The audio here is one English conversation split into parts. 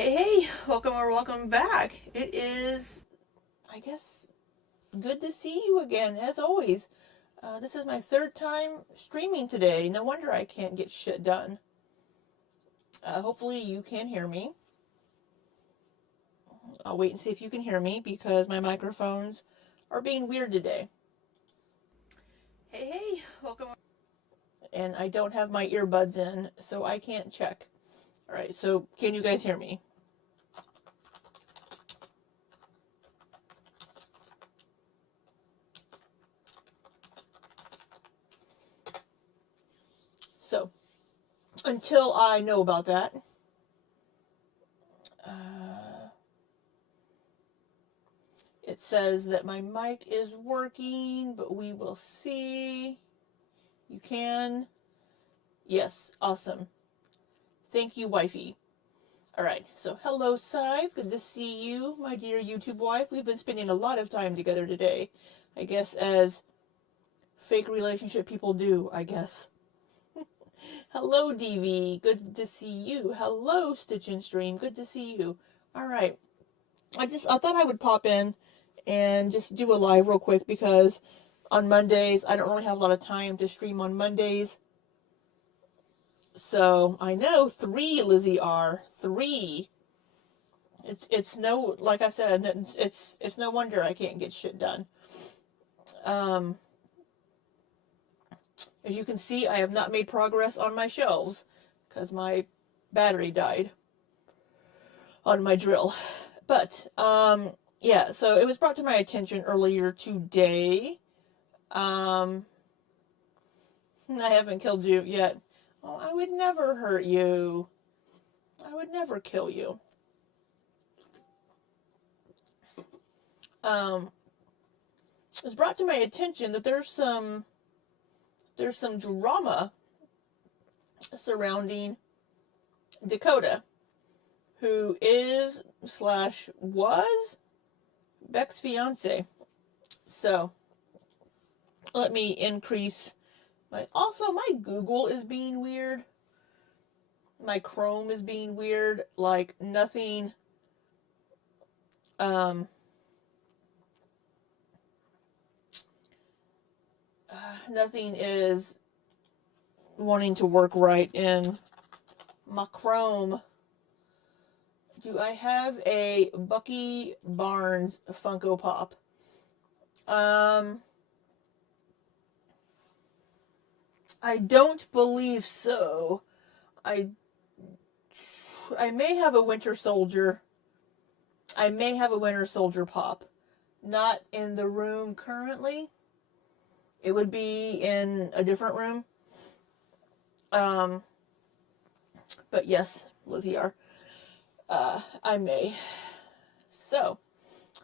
Hey, welcome or welcome back. It is, I guess, good to see you again, as always. This is my third time streaming today. No wonder I can't get shit done. Hopefully, you can hear me. I'll wait and see if you can hear me because my microphones are being weird today. Hey, welcome. And I don't have my earbuds in, so I can't check. All right, so can you guys hear me? So, until I know about that, it says that my mic is working, but we will see. You can. Yes, awesome. Thank you, wifey. All right, so hello, Scythe. Good to see you, my dear YouTube wife. We've been spending a lot of time together today. I guess as fake relationship people do, I guess. Hello, DV. Good to see you. Hello, Stitch and Stream. Good to see you. All right. I thought I would pop in and just do a live real quick because on Mondays I don't really have a lot of time to stream on Mondays. So I know 3, Lizzie R. 3. It's no, like I said, it's no wonder I can't get shit done. As you can see, I have not made progress on my shelves because my battery died on my drill. But yeah, so it was brought to my attention earlier today. I haven't killed you yet. Oh, I would never hurt you. I would never kill you. It was brought to my attention that there's some drama surrounding Dakota, who is / was Beck's fiance. So let me increase my Google is being weird. My Chrome is being weird. Like nothing nothing is wanting to work right in my Chrome. Do I have a Bucky Barnes Funko Pop? I don't believe so. I may have a Winter Soldier. I may have a Winter Soldier pop. Not in the room currently. It would be in a different room. But yes, Lizzie R. I may. So,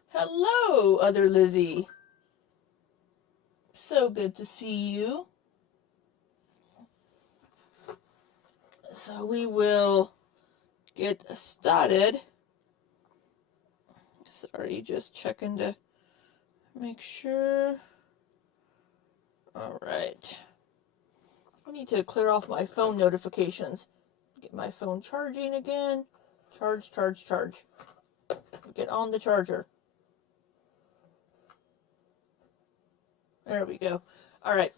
hello, other Lizzie. So good to see you. So we will get started. Sorry, just checking to make sure. All right. I need to clear off my phone notifications. Get my phone charging again. Charge. Get on the charger. There we go. All right.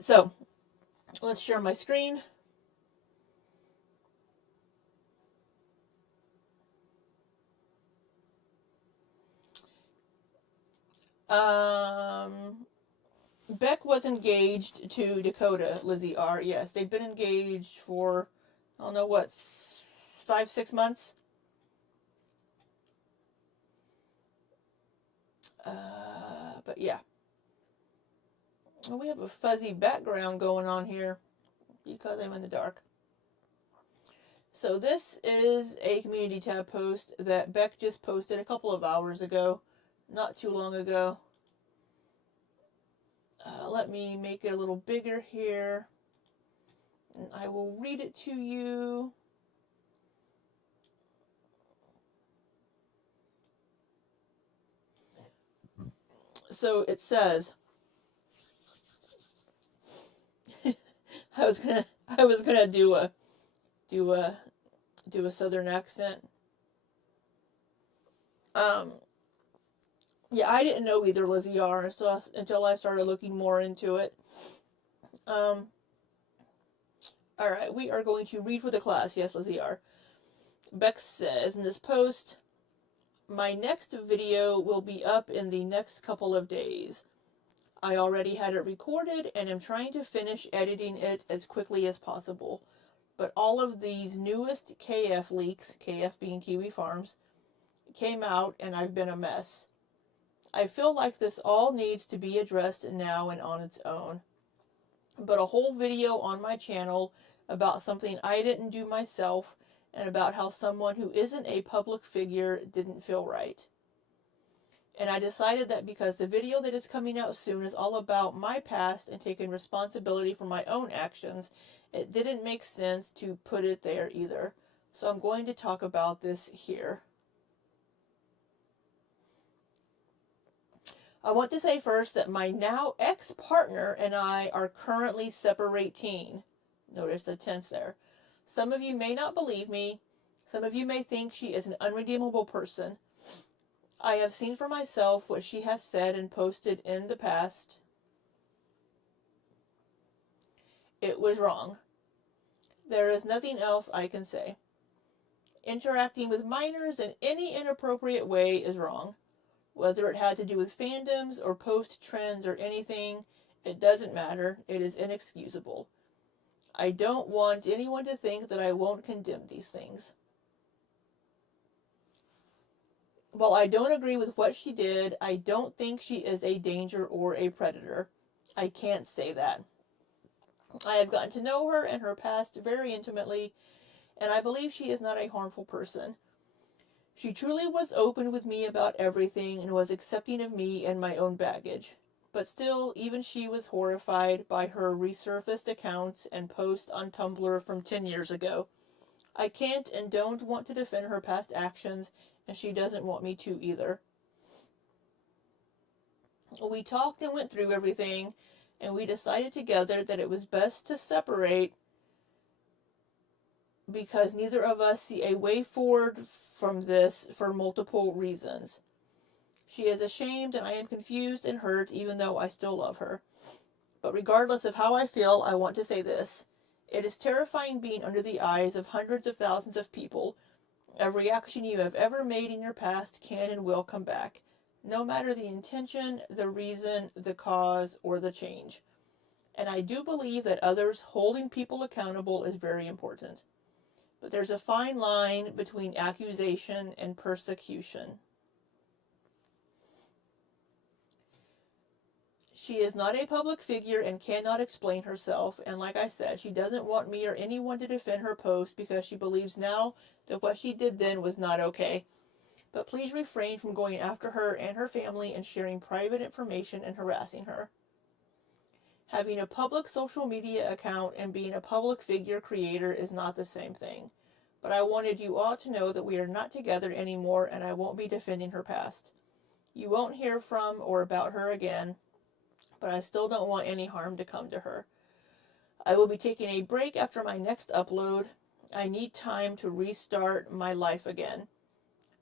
So let's share my screen. Beck was engaged to Dakota, Lizzie R. Yes, they've been engaged for, I don't know what, 5-6 months. But yeah. We have a fuzzy background going on here because I'm in the dark. So this is a community tab post that Beck just posted a couple of hours ago, not too long ago. Let me make it a little bigger here, and I will read it to you. So it says, I was gonna do a southern accent. Um, yeah, I didn't know either, Lizzie R. So until I started looking more into it. Um, all right, we are going to read for the class. Yes, Lizzie R. Beck says in this post, my next video will be up in the next couple of days. I already had it recorded and am trying to finish editing it as quickly as possible. But all of these newest KF leaks, KF being Kiwi Farms, came out and I've been a mess. I feel like this all needs to be addressed now and on its own. But a whole video on my channel about something I didn't do myself and about how someone who isn't a public figure didn't feel right. And I decided that because the video that is coming out soon is all about my past and taking responsibility for my own actions, it didn't make sense to put it there either. So I'm going to talk about this here. I want to say first that my now ex-partner and I are currently separating. Notice the tense there. Some of you may not believe me. Some of you may think she is an unredeemable person. I have seen for myself what she has said and posted in the past. It was wrong. There is nothing else I can say. Interacting with minors in any inappropriate way is wrong. Whether it had to do with fandoms or post trends or anything, it doesn't matter. It is inexcusable. I don't want anyone to think that I won't condemn these things. While I don't agree with what she did, I don't think she is a danger or a predator. I can't say that. I have gotten to know her and her past very intimately, and I believe she is not a harmful person. She truly was open with me about everything and was accepting of me and my own baggage. But still, even she was horrified by her resurfaced accounts and posts on Tumblr from 10 years ago. I can't and don't want to defend her past actions, and she doesn't want me to either. We talked and went through everything, and we decided together that it was best to separate because neither of us see a way forward from this for multiple reasons. She is ashamed and I am confused and hurt even though I still love her. But regardless of how I feel, I want to say this. It is terrifying being under the eyes of hundreds of thousands of people. Every action you have ever made in your past can and will come back, no matter the intention, the reason, the cause, or the change. And I do believe that others holding people accountable is very important. But there's a fine line between accusation and persecution. She is not a public figure and cannot explain herself, and like I said, she doesn't want me or anyone to defend her post because she believes now that what she did then was not okay. But please refrain from going after her and her family and sharing private information and harassing her. Having a public social media account and being a public figure creator is not the same thing. But I wanted you all to know that we are not together anymore and I won't be defending her past. You won't hear from or about her again, but I still don't want any harm to come to her. I will be taking a break after my next upload. I need time to restart my life again,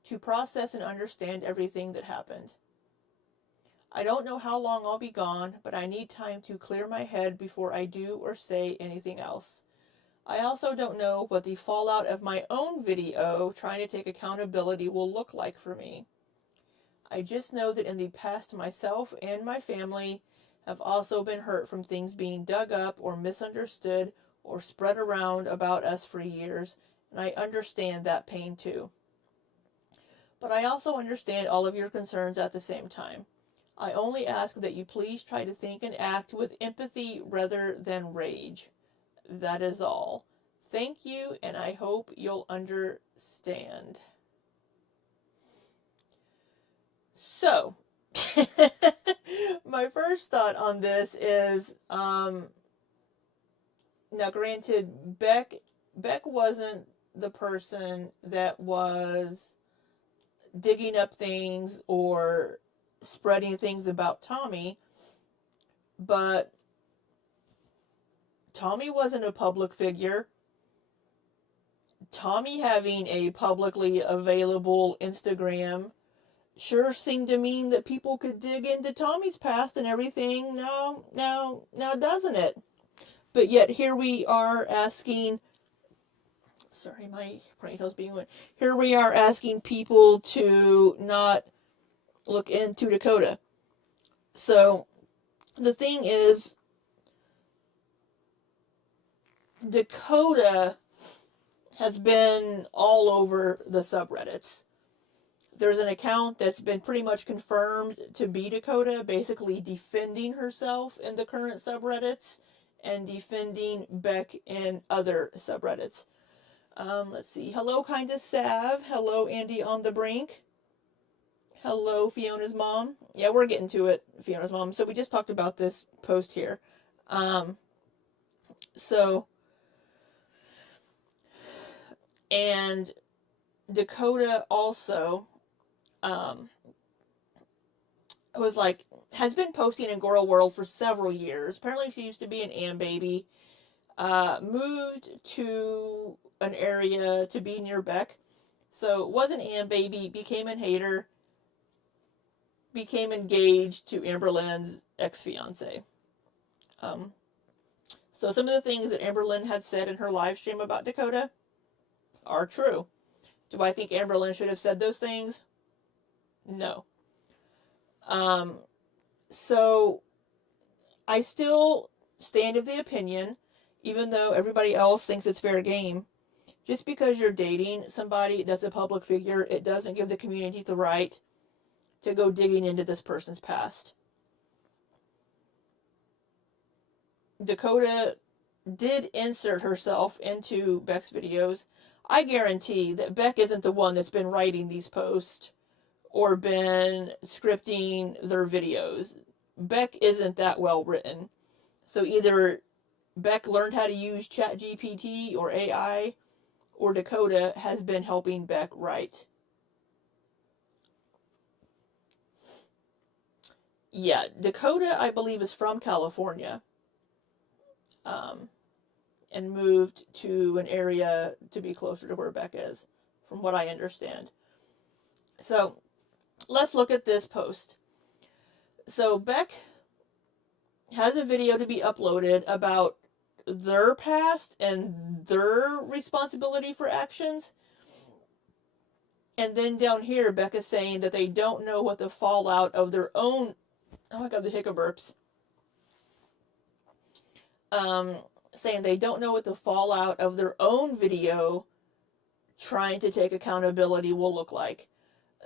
to process and understand everything that happened. I don't know how long I'll be gone, but I need time to clear my head before I do or say anything else. I also don't know what the fallout of my own video trying to take accountability will look like for me. I just know that in the past myself and my family have also been hurt from things being dug up or misunderstood or spread around about us for years, and I understand that pain too. But I also understand all of your concerns at the same time. I only ask that you please try to think and act with empathy rather than rage. That is all. Thank you, and I hope you'll understand. So, my first thought on this is, now granted, Beck wasn't the person that was digging up things or spreading things about Tommy, but Tommy wasn't a public figure. Tommy having a publicly available Instagram sure seemed to mean that people could dig into Tommy's past and everything. Now, doesn't it? But yet here we are asking, sorry, my ponytail's being wet. Here we are asking people to not look into Dakota. So the thing is, Dakota has been all over the subreddits. There's an account that's been pretty much confirmed to be Dakota, basically defending herself in the current subreddits and defending Beck in other subreddits. Let's see. Hello, Kinda Sav. Hello, Andy on the Brink. Hello, Fiona's mom. Yeah, we're getting to it, Fiona's mom. So we just talked about this post here. So, and Dakota also was like, has been posting in Girl World for several years. Apparently she used to be an Am Baby. Moved to an area to be near Beck. So was an Am Baby, became a hater, became engaged to Amberlynn's ex-fiance. So some of the things that Amberlynn had said in her live stream about Dakota are true. Do I think Amberlynn should have said those things? No. So I still stand of the opinion, even though everybody else thinks it's fair game, just because you're dating somebody that's a public figure, it doesn't give the community the right to go digging into this person's past. Dakota did insert herself into Beck's videos. I guarantee that Beck isn't the one that's been writing these posts or been scripting their videos. Beck isn't that well written. So either Beck learned how to use ChatGPT or AI, or Dakota has been helping Beck write. Yeah, Dakota, I believe, is from California. And moved to an area to be closer to where Beck is, from what I understand. So let's look at this post. So Beck has a video to be uploaded about their past and their responsibility for actions. And then down here, Beck is saying that they don't know what the fallout of their own... Oh my god, the hiccup burps. Saying they don't know what the fallout of their own video trying to take accountability will look like.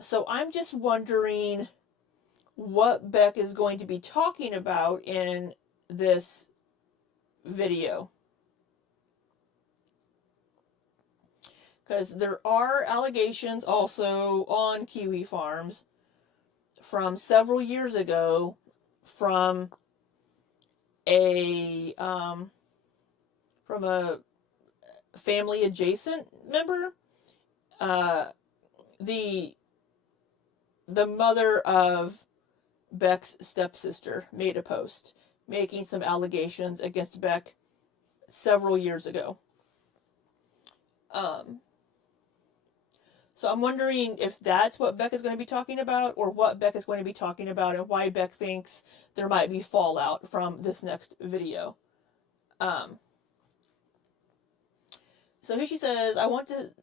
So I'm just wondering what Beck is going to be talking about in this video. Because there are allegations also on Kiwi Farms from several years ago from a family adjacent member. The mother of Beck's stepsister made a post making some allegations against Beck several years ago. So I'm wondering if that's what Beck is going to be talking about, or what Beck is going to be talking about, and why Beck thinks there might be fallout from this next video. So here she says,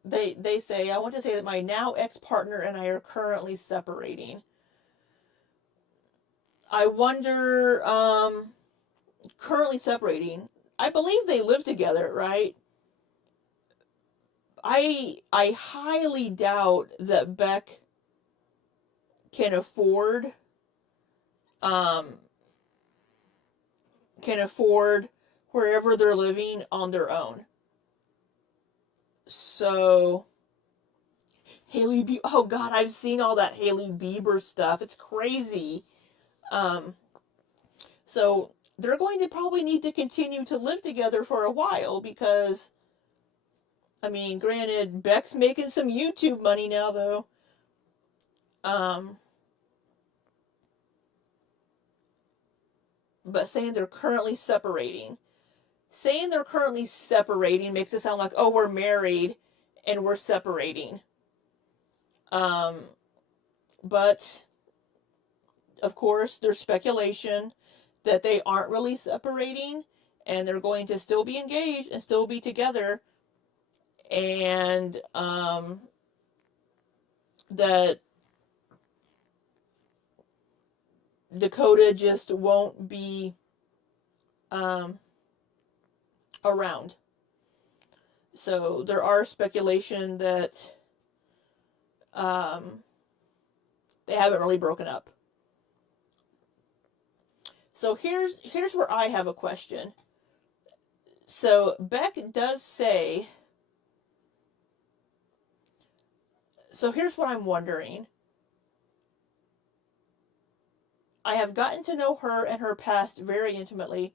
they say, I want to say that my now ex-partner and I are currently separating. I wonder, currently separating. I believe they live together, right? I highly doubt that Beck can afford wherever they're living on their own. So Hailey Bieber, oh god, I've seen all that Hailey Bieber stuff. It's crazy. So they're going to probably need to continue to live together for a while because, I mean, granted, Beck's making some YouTube money now, though. But saying they're currently separating. Saying they're currently separating makes it sound like, oh, we're married and we're separating. But, of course, there's speculation that they aren't really separating and they're going to still be engaged and still be together. And that Dakota just won't be around. So there are speculation that they haven't really broken up. So here's where I have a question. So Beck does say, so here's what I'm wondering. I have gotten to know her and her past very intimately,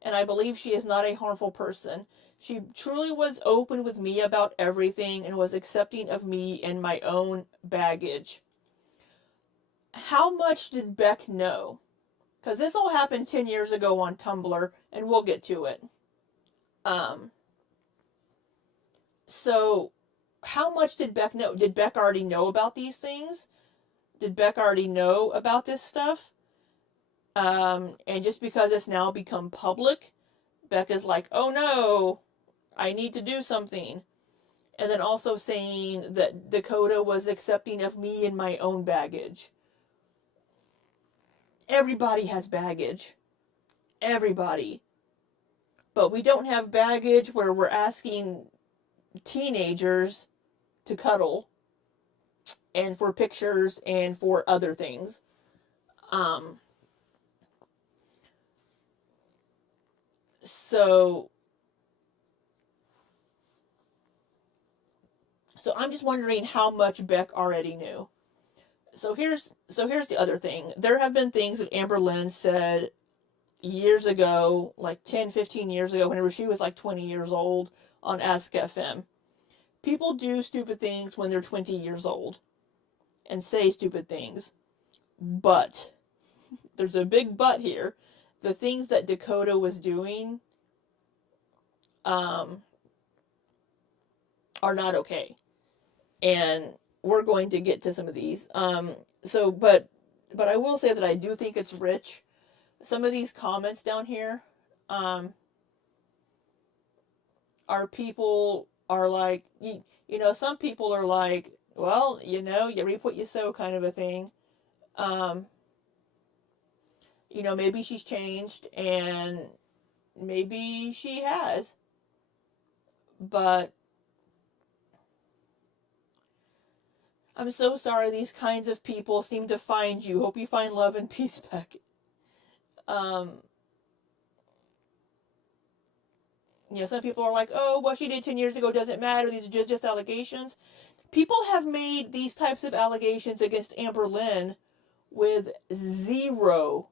and I believe she is not a harmful person. She truly was open with me about everything and was accepting of me and my own baggage. How much did Beck know? Because this all happened 10 years ago on Tumblr, and we'll get to it. So, how much did Beck know? Did Beck already know about these things? Did Beck already know about this stuff? And just because it's now become public, Beck is like, oh no, I need to do something. And then also saying that Dakota was accepting of me and my own baggage. Everybody has baggage. Everybody. But we don't have baggage where we're asking teenagers to cuddle and for pictures and for other things. So I'm just wondering how much Beck already knew. So here's the other thing. There have been things that Amber Lynn said years ago, like 10, 15 years ago, whenever she was like 20 years old on Ask FM. People do stupid things when they're 20 years old and say stupid things. But, there's a big but here. The things that Dakota was doing are not okay. And we're going to get to some of these. But I will say that I do think it's rich. Some of these comments down here are people are like, you know, some people are like, well, you know, you reap what you sow kind of a thing. You know, maybe she's changed and maybe she has. But I'm so sorry these kinds of people seem to find you. Hope you find love and peace, Beck. You know, some people are like, oh, what she did 10 years ago doesn't matter. These are just allegations. People have made these types of allegations against Amber Lynn with zero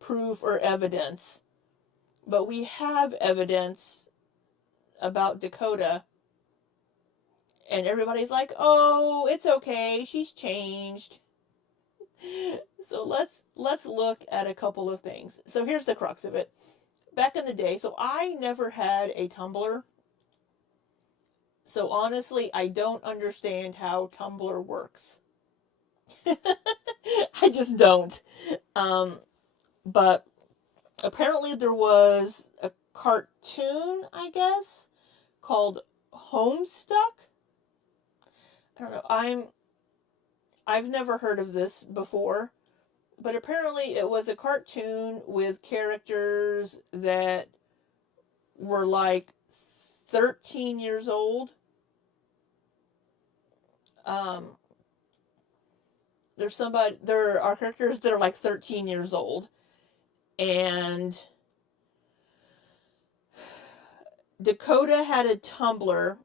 proof or evidence. But we have evidence about Dakota. And everybody's like, oh, it's okay. She's changed. So let's look at a couple of things. So here's the crux of it. Back in the day, so I never had a Tumblr. So honestly, I don't understand how Tumblr works. I just don't. But apparently there was a cartoon, I guess, called Homestuck. I don't know. I've never heard of this before, but apparently it was a cartoon with characters that were like 13 years old. There are characters that are like 13 years old, and Dakota had a Tumblr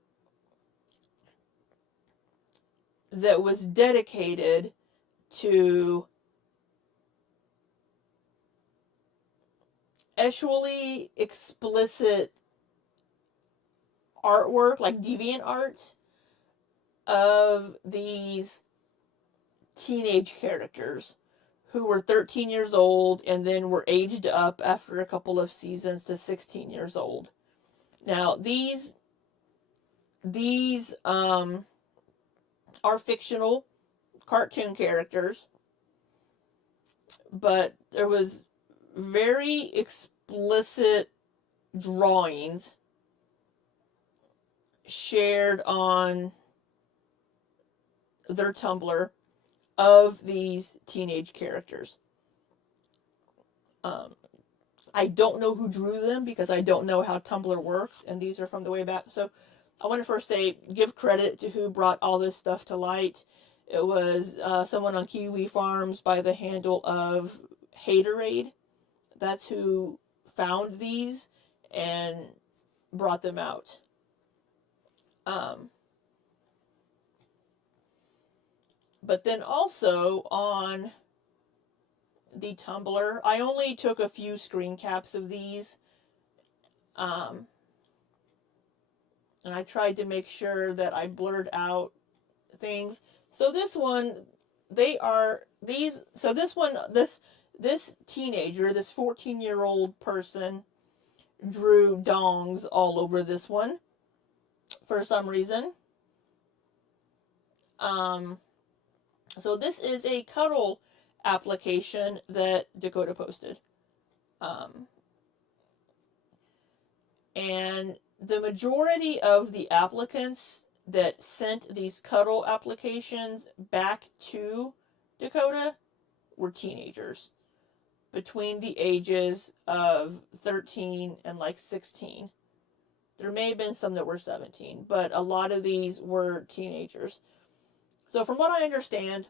that was dedicated to sexually explicit artwork, like deviant art, of these teenage characters who were 13 years old and then were aged up after a couple of seasons to 16 years old. Now, these are fictional cartoon characters, but there was very explicit drawings shared on their Tumblr of these teenage characters. Um, I don't know who drew them because I don't know how Tumblr works, and these are from the way back. So I want to first say, give credit to who brought all this stuff to light. It was someone on Kiwi Farms by the handle of Haterade. That's who found these and brought them out. But then also on the Tumblr, I only took a few screen caps of these. And I tried to make sure that I blurred out things. So this one, they are these. So this one, this teenager, this 14-year-old person, drew dongs all over this one for some reason. So this is a cuddle application that Dakota posted. And the majority of the applicants that sent these cuddle applications back to Dakota were teenagers between the ages of 13 and like 16. There may have been some that were 17, but a lot of these were teenagers. So from what I understand,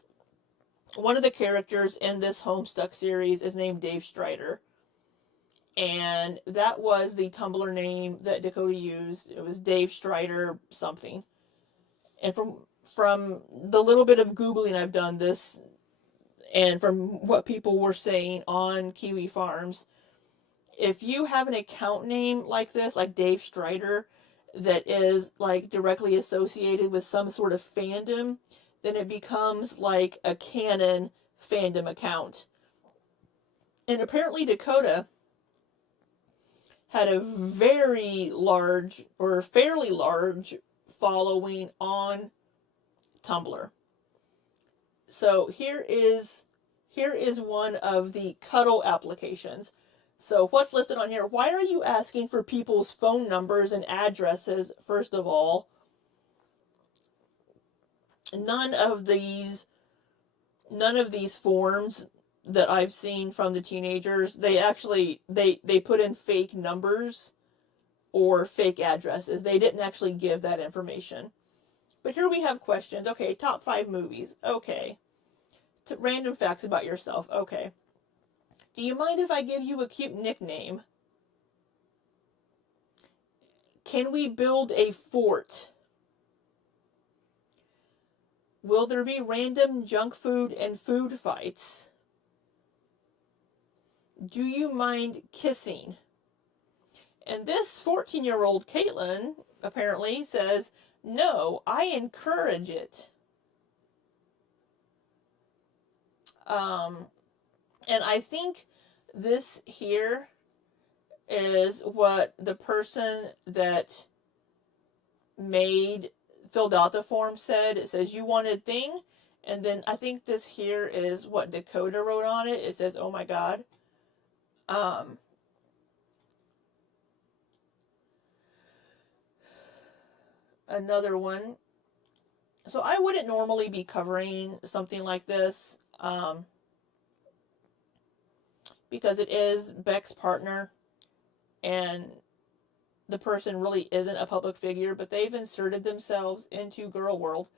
one of the characters in this Homestuck series is named Dave Strider. And that was the Tumblr name that Dakota used. It was Dave Strider something. And from the little bit of Googling I've done this, and from what people were saying on Kiwi Farms, if you have an account name like this, like Dave Strider, that is like directly associated with some sort of fandom, then it becomes like a canon fandom account. And apparently Dakota had a very large or fairly large following on Tumblr. So here is one of the cuddle applications. So what's listed on here? Why are you asking for people's phone numbers and addresses? First of all, none of these forms that I've seen from the teenagers, they actually they put in fake numbers or fake addresses. They didn't actually give that information. But here we have questions. Okay, top 5 movies. Okay. Random facts about yourself. Okay. Do you mind if I give you a cute nickname? Can we build a fort? Will there be random junk food and food fights? Do you mind kissing? And this 14-year-old Caitlin apparently says, no, I encourage it. And I think this here is what the person that filled out the form said. It says, you wanted thing. And then I think this here is what Dakota wrote on it. It says, oh my God. Another one. So I wouldn't normally be covering something like this, because it is Beck's partner, and the person really isn't a public figure, but they've inserted themselves into Girl World.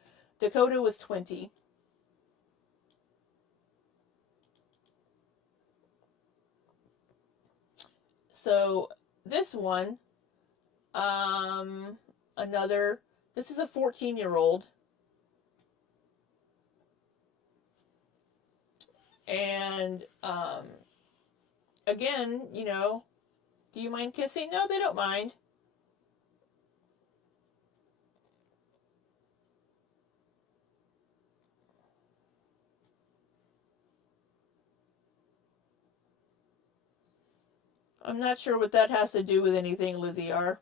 Dakota was 20. So this one, this is a 14-year-old. And, again, do you mind kissing? No, they don't mind. I'm not sure what that has to do with anything, Lizzie R.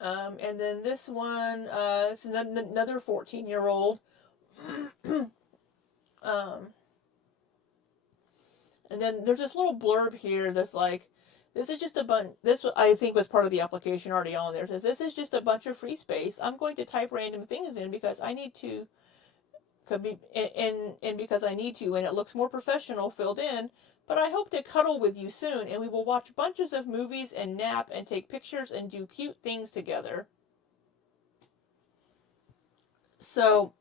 And then this one, it's another 14-year-old. um, and then there's this little blurb here that's like, this is just a bunch, this I think was part of the application already on there. It says, this is just a bunch of free space. I'm going to type random things in because I need to, could be, and because I need to, and it looks more professional filled in. But I hope to cuddle with you soon, and we will watch bunches of movies and nap and take pictures and do cute things together. So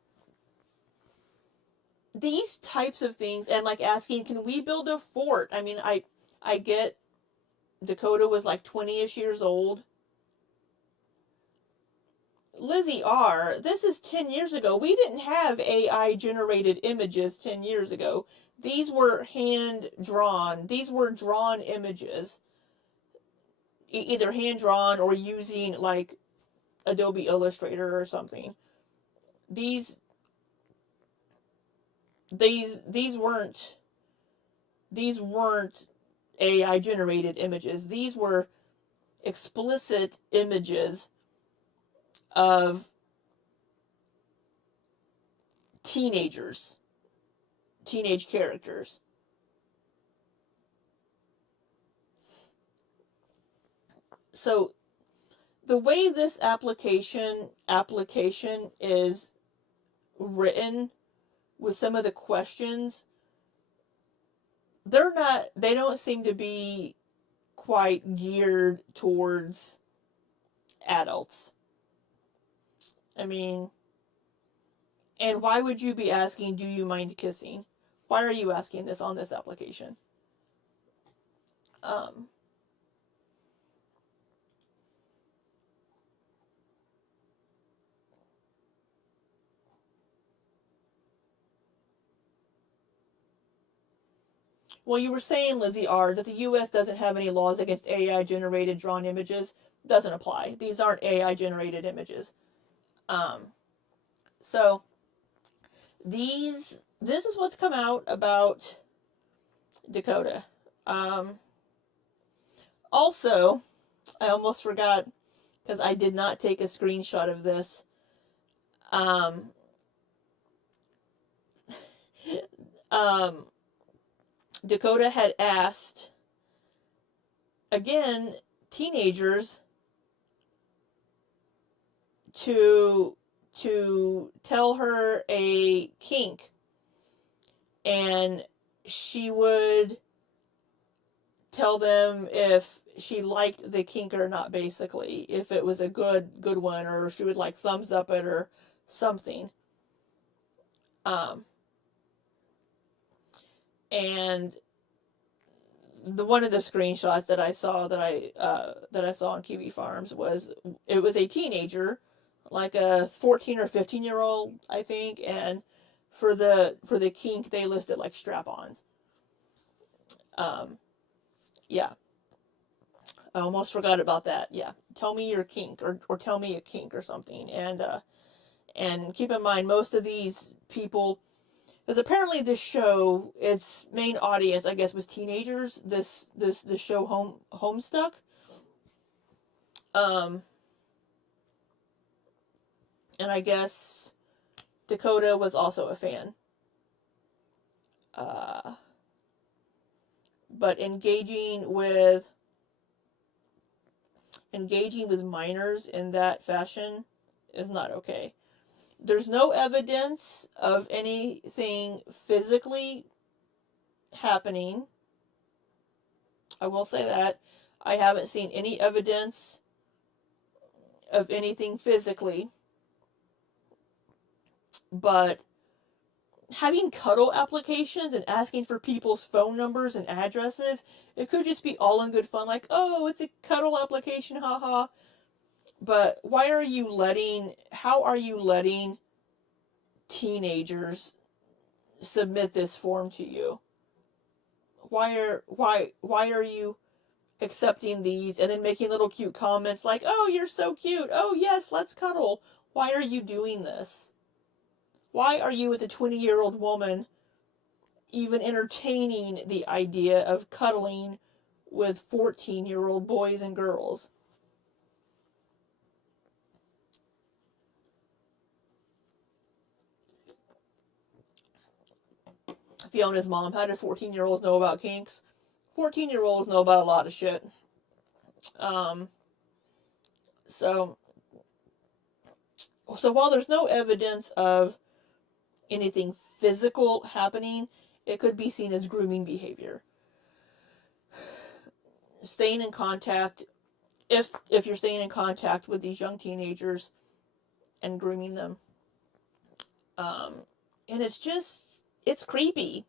these types of things, and like asking, can we build a fort? I mean, I get Dakota was like 20ish years old. Lizzie R, this is 10 years ago. We didn't have AI generated images 10 years ago. These were hand drawn. These were drawn images. Either hand drawn or using like Adobe Illustrator or something. These these weren't AI generated images. These were explicit images of teenagers, teenage characters. So the way this application is written with some of the questions, they don't seem to be quite geared towards adults. I mean, and why would you be asking, do you mind kissing? Why are you asking this on this application? Um, well, you were saying, Lizzie R, that the U.S. doesn't have any laws against AI generated drawn images. Doesn't apply. These aren't AI generated images. Um, so this is what's come out about Dakota. Um, Also, I almost forgot because I did not take a screenshot of this. Um, um, Dakota had asked again teenagers to tell her a kink, and she would tell them if she liked the kink or not, basically, if it was a good one, or she would like thumbs up it or something. um and the one of the screenshots that I saw that I saw on Kiwi Farms was, it was a teenager, like a 14 or 15-year-old, I think, and for the kink they listed like strap-ons. um yeah, I almost forgot about that. Yeah, tell me your kink, or tell me a kink or something. And keep in mind, most of these people, because apparently this show, its main audience, I guess, was teenagers. This show, Homestuck. Um, and I guess Dakota was also a fan. Uh, but engaging with minors in that fashion is not okay. There's no evidence of anything physically happening. I will say that. I haven't seen any evidence of anything physically, but having cuddle applications and asking for people's phone numbers and addresses, it could just be all in good fun, like, oh, it's a cuddle application, haha. But how are you letting teenagers submit this form to you? Why are you accepting these and then making little cute comments like, oh, you're so cute, oh yes, let's cuddle? Why are you doing this? Why are you, as a 20-year-old woman, even entertaining the idea of cuddling with 14-year-old boys and girls? Fiona's mom, how do 14-year-olds know about kinks? 14-year-olds know about a lot of shit. Um, so while there's no evidence of anything physical happening, it could be seen as grooming behavior. Staying in contact, if you're staying in contact with these young teenagers and grooming them. And it's creepy.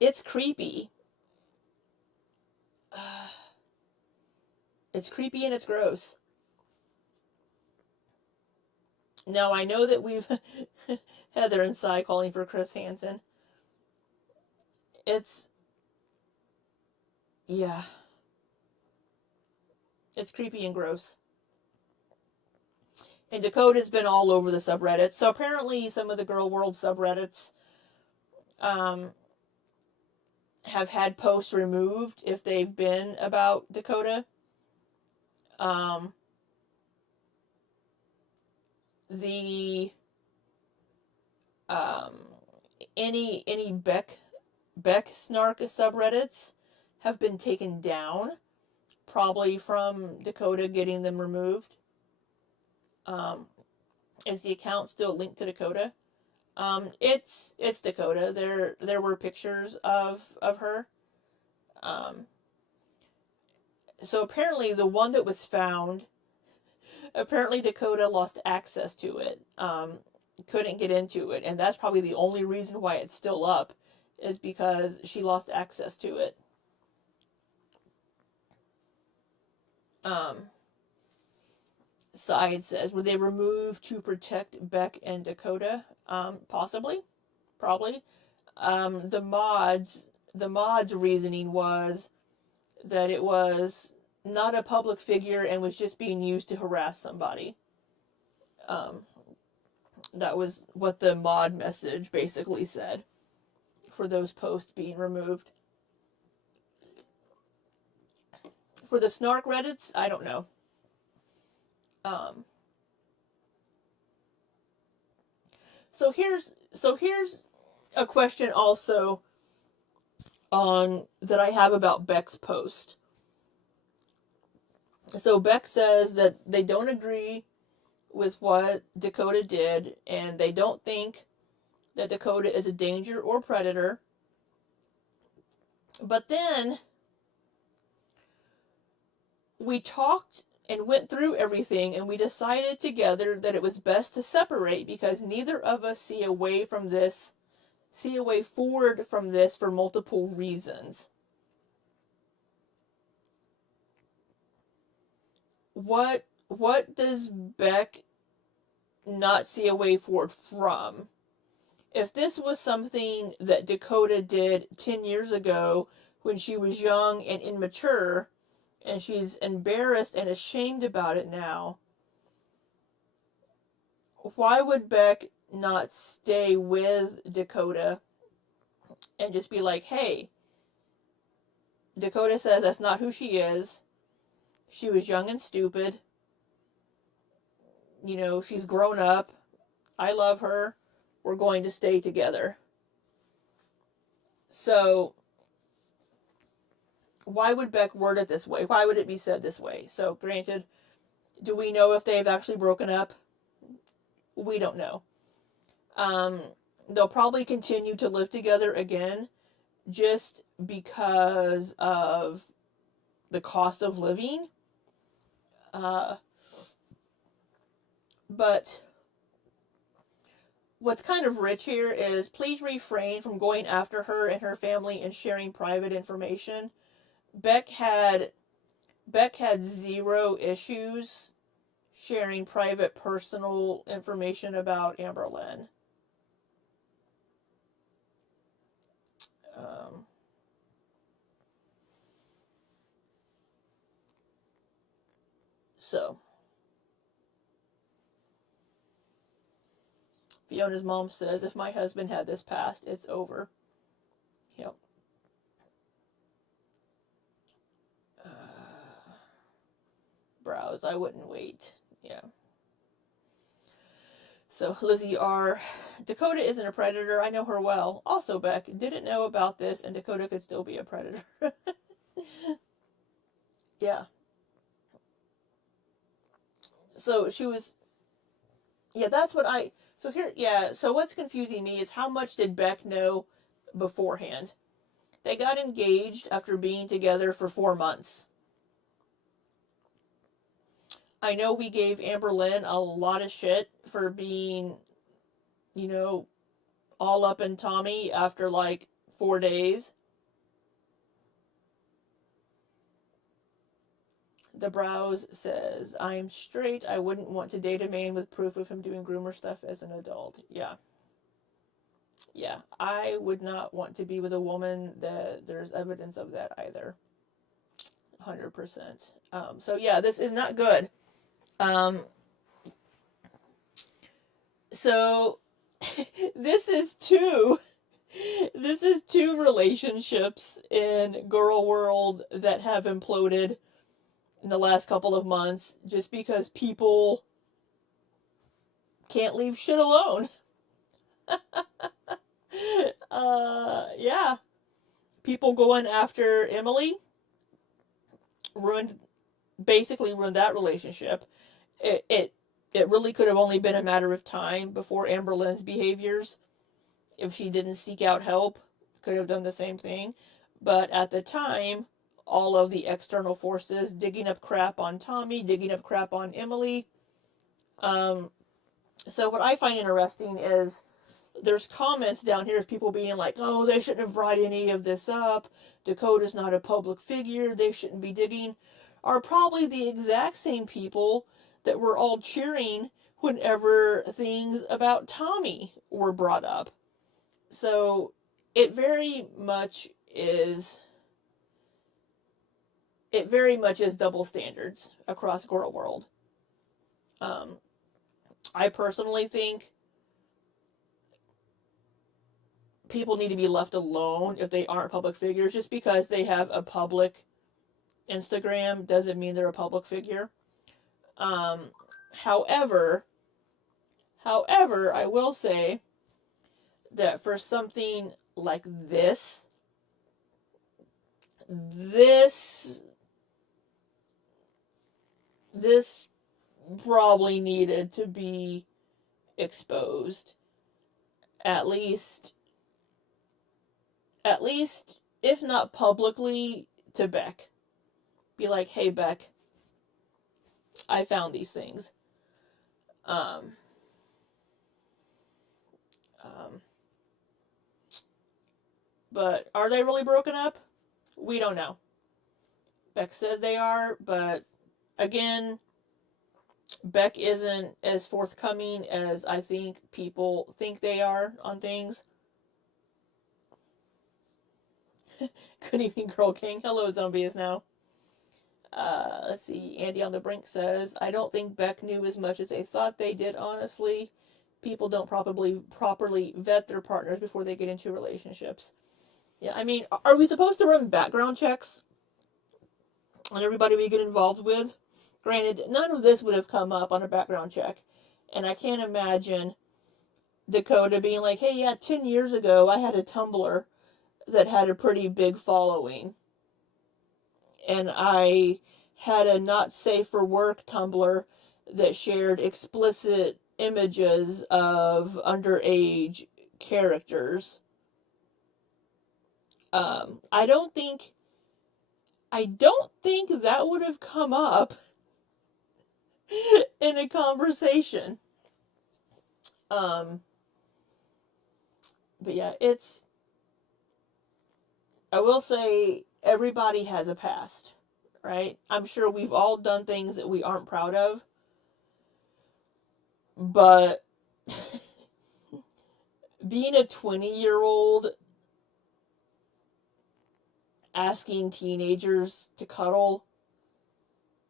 It's creepy. It's creepy and it's gross. Now, I know that we've Heather and Cy calling for Chris Hansen. Yeah. It's creepy and gross. And Dakota's been all over the subreddit. So apparently some of the Girl World subreddits have had posts removed if they've been about Dakota. The any Beck snark subreddits have been taken down, probably from Dakota getting them removed. Is the account still linked to Dakota? It's Dakota. There were pictures of her. So apparently the one that was found, apparently Dakota lost access to it. Couldn't get into it, and that's probably the only reason why it's still up, is because she lost access to it. Side says, were they removed to protect Beck and Dakota? Possibly, probably. The mods' reasoning was that it was not a public figure and was just being used to harass somebody. That was what the mod message basically said for those posts being removed. For the snark Reddits, I don't know. So here's a question also on that I have about Beck's post. So Beck says that they don't agree with what Dakota did, and they don't think that Dakota is a danger or predator. But then we talked and went through everything, and we decided together that it was best to separate because neither of us see a way forward from this for multiple reasons. What does Beck not see a way forward from? If this was something that Dakota did 10 years ago when she was young and immature, and she's embarrassed and ashamed about it now, why would Beck not stay with Dakota and just be like, hey, Dakota says that's not who she is. She was young and stupid. You know, she's grown up. I love her. We're going to stay together. So, why would Beck word it this way? Why would it be said this way? So, granted, do we know if they've actually broken up? We don't know. They'll probably continue to live together again just because of the cost of living. But what's kind of rich here is please refrain from going after her and her family and sharing private information. Beck had zero issues sharing private personal information about Amber Lynn. So Fiona's mom says, if my husband had this past, it's over. Yep. Browse. I wouldn't wait. Yeah. So Lizzie R. Dakota isn't a predator. I know her well. Also, Beck didn't know about this, and Dakota could still be a predator. Yeah. So she was. Yeah, that's what I. So here, yeah. So what's confusing me is how much did Beck know beforehand? They got engaged after being together for 4 months. I know we gave Amber Lynn a lot of shit for being, you know, all up in Tommy after like 4 days. The Browse says, I'm straight. I wouldn't want to date a man with proof of him doing groomer stuff as an adult. Yeah. Yeah. I would not want to be with a woman that there's evidence of that either. 100%. So, yeah, this is not good. Um, so, this is two. This is two relationships in Girl World that have imploded in the last couple of months just because people can't leave shit alone. Yeah. People going after Emily ruined basically ruined that relationship. It really could have only been a matter of time before Amber Lynn's behaviors, if she didn't seek out help, could have done the same thing. But at the time, all of the external forces digging up crap on Tommy, digging up crap on Emily. Um, so what I find interesting is there's comments down here of people being like, oh, they shouldn't have brought any of this up. Dakota's not a public figure. They shouldn't be digging. Are probably the exact same people that were all cheering whenever things about Tommy were brought up. So it very much is. It very much is double standards across Girl World. Um, I personally think people need to be left alone if they aren't public figures. Just because they have a public Instagram doesn't mean they're a public figure. Um, however, I will say that for something like this this probably needed to be exposed, at least if not publicly, to Beck. Be like, hey Beck, I found these things. Um, um, but are they really broken up? We don't know. Beck says they are, but again, Beck isn't as forthcoming as I think people think they are on things. Good evening, Girl King. Hello, Zombies now. Let's see. Andy on the Brink says, I don't think Beck knew as much as they thought they did, honestly. People don't properly vet their partners before they get into relationships. Yeah, I mean, are we supposed to run background checks on everybody we get involved with? Granted, none of this would have come up on a background check. And I can't imagine Dakota being like, hey, yeah, 10 years ago I had a Tumblr that had a pretty big following. And I had a not safe for work Tumblr that shared explicit images of underage characters. I don't think that would have come up in a conversation. Um, but yeah, I will say everybody has a past, right? I'm sure we've all done things that we aren't proud of, but being a 20-year-old asking teenagers to cuddle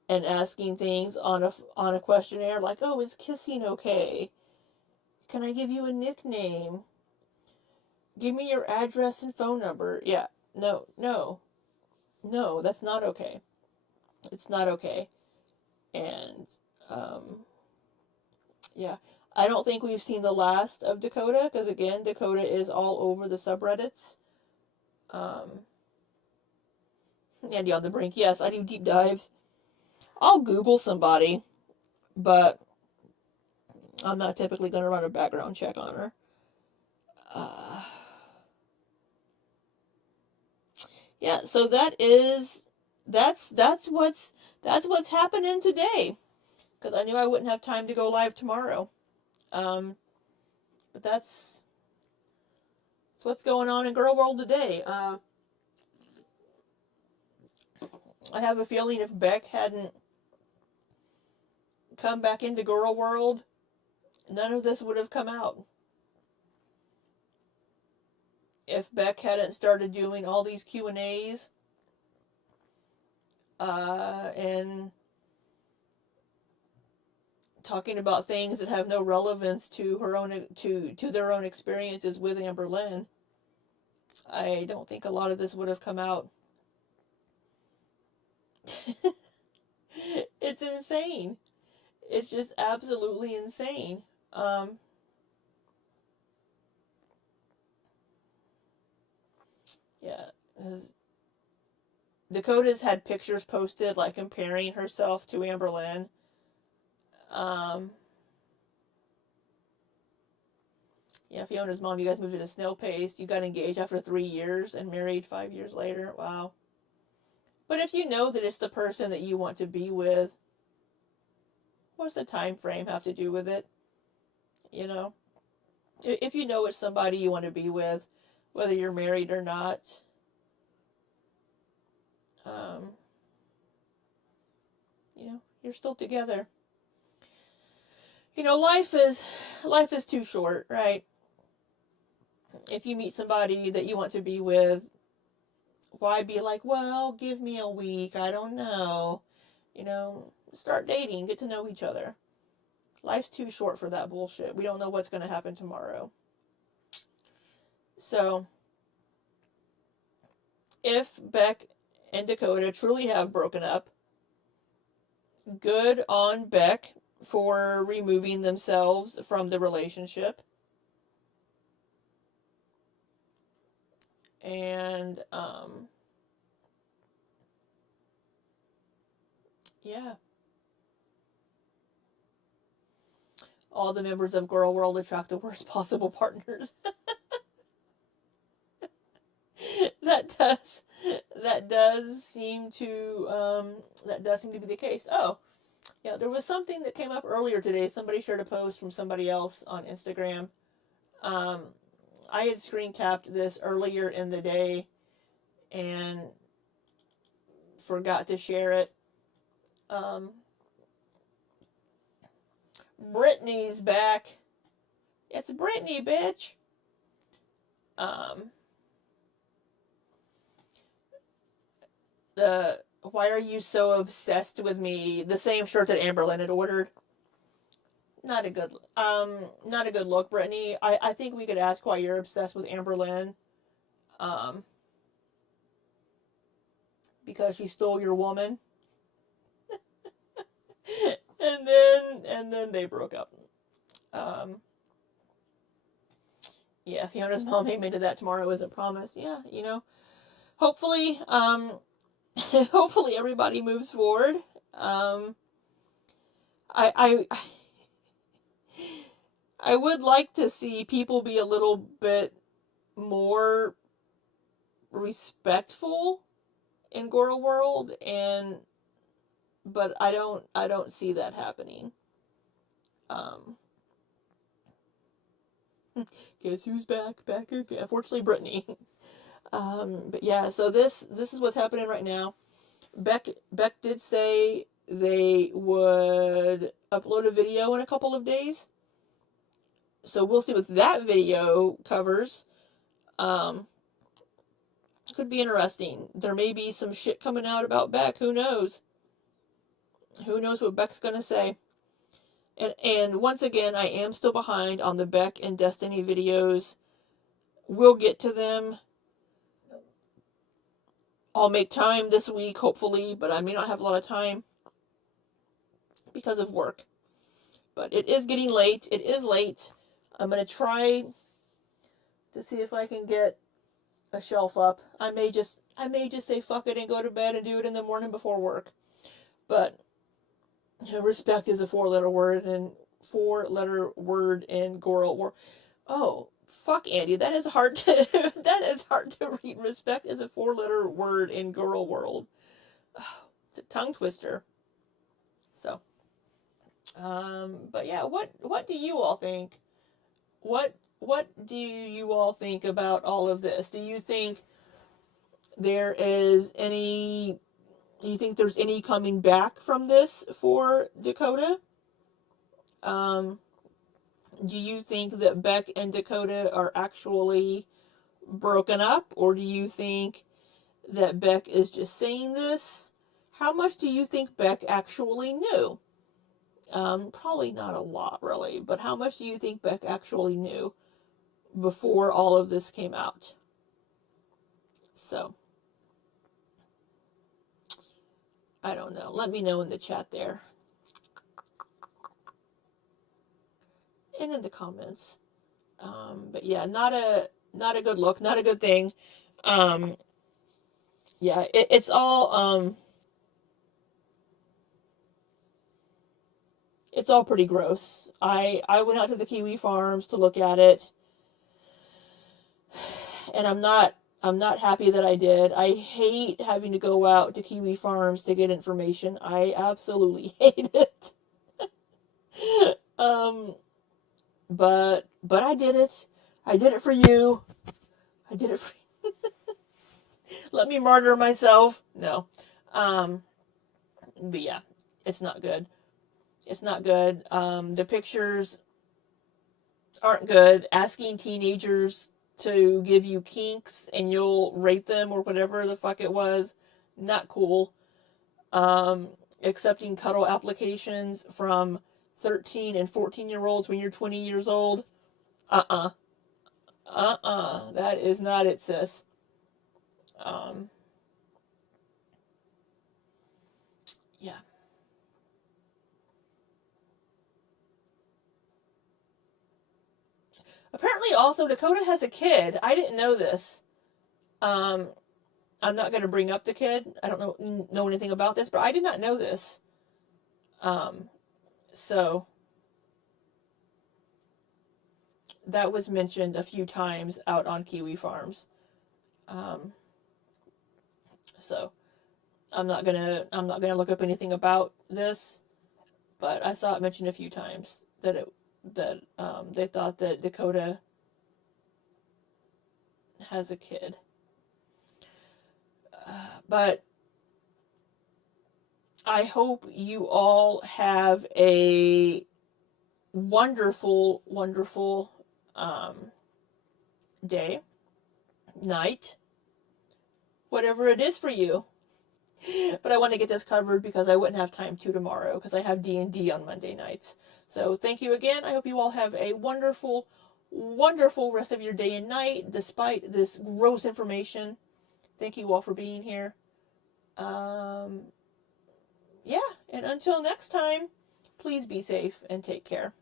and asking things on a questionnaire like, "Oh, is kissing okay? Can I give you a nickname? Give me your address and phone number." Yeah, no, that's not okay. It's not okay. And yeah, I don't think we've seen the last of Dakota, because again, Dakota is all over the subreddits. Andy on the brink. Yes, I do deep dives. I'll Google somebody, but I'm not typically going to run a background check on her. Yeah, so that's what's happening today. Because I knew I wouldn't have time to go live tomorrow. But that's what's going on in Girl World today. I have a feeling if Beck hadn't come back into Girl World, none of this would have come out. If Beck hadn't started doing all these Q&As and talking about things that have no relevance to her own to their own experiences with Amber Lynn, I don't think a lot of this would have come out. It's insane. It's just absolutely insane. Yeah, Dakota's had pictures posted like comparing herself to Amber Lynn. Yeah, Fiona's mom, you guys moved at a snail pace. You got engaged after 3 years and married 5 years later. Wow. But if you know that it's the person that you want to be with, what's the time frame have to do with it? You know? If you know it's somebody you want to be with, whether you're married or not, you're still together. Life is too short, right? If you meet somebody that you want to be with, why be like, well, give me a week, I don't know. Start dating, get to know each other. Life's too short for that bullshit. We don't know what's going to happen tomorrow. So, if Beck and Dakota truly have broken up, good on Beck for removing themselves from the relationship. And, yeah. All the members of Girl World attract the worst possible partners. that does seem to be the case. Oh, yeah, there was something that came up earlier today. Somebody shared a post from somebody else on Instagram. I had screen capped this earlier in the day and forgot to share it. Brittany's back. It's Brittany, bitch. Why are you so obsessed with me? The same shirt that Amber Lynn had ordered. Not a good look, Brittany. I think we could ask why you're obsessed with Amber Lynn. Because she stole your woman. and then they broke up. Yeah, Fiona's mom ain't made it that tomorrow is a promise. Yeah, hopefully, hopefully everybody moves forward. I would like to see people be a little bit more respectful in Girl World, but I don't see that happening. Guess who's back again? Unfortunately, Brittany. But yeah, so this is what's happening right now. Beck did say they would upload a video in a couple of days. So we'll see what that video covers. Could be interesting. There may be some shit coming out about Beck. Who knows? Who knows what Beck's gonna say? And once again, I am still behind on the Beck and Destiny videos. We'll get to them. I'll make time this week, hopefully, but I may not have a lot of time because of work. But it is getting late. It is late. I'm going to try to see if I can get a shelf up. I may just say fuck it and go to bed and do it in the morning before work. But respect is a four-letter word in Goral War. Oh, fuck, Andy, that is hard to that is hard to read. Respect is a four-letter word in Goral World. Oh, it's a tongue twister. So, but yeah, what do you all think? What do you all think about all of this? Do you think there is any? Do you think there's any coming back from this for Dakota? Um, do you think that Beck and Dakota are actually broken up, or do you think that Beck is just saying this? How much do you think Beck actually knew? Probably not a lot, really, but how much do you think Beck actually knew before all of this came out? So, I don't know. Let me know in the chat there and in the comments. But yeah, not a good look, not a good thing. Yeah, it's all it's all pretty gross. I went out to the kiwi farms to look at it, and I'm not happy that I did. I hate having to go out to kiwi farms to get information. I absolutely hate it. But I did it. I did it for you. I did it for you. Let me martyr myself. No. But yeah, it's not good. It's not good. The pictures aren't good. Asking teenagers to give you kinks and you'll rate them or whatever the fuck it was, not cool. Accepting cuddle applications from 13 and 14-year-olds when you're 20 years old. That is not it, sis. Yeah. Apparently, also, Dakota has a kid. I didn't know this. I'm not going to bring up the kid. I don't know anything about this, but I did not know this. So that was mentioned a few times out on Kiwi Farms. So I'm not gonna look up anything about this, but I saw it mentioned a few times that they thought that Dakota has a kid. But I hope you all have a wonderful, wonderful day, night, whatever it is for you. But I want to get this covered because I wouldn't have time to tomorrow because I have D&D on Monday nights. So thank you again. I hope you all have a wonderful, wonderful rest of your day and night despite this gross information. Thank you all for being here. Yeah, and until next time, please be safe and take care.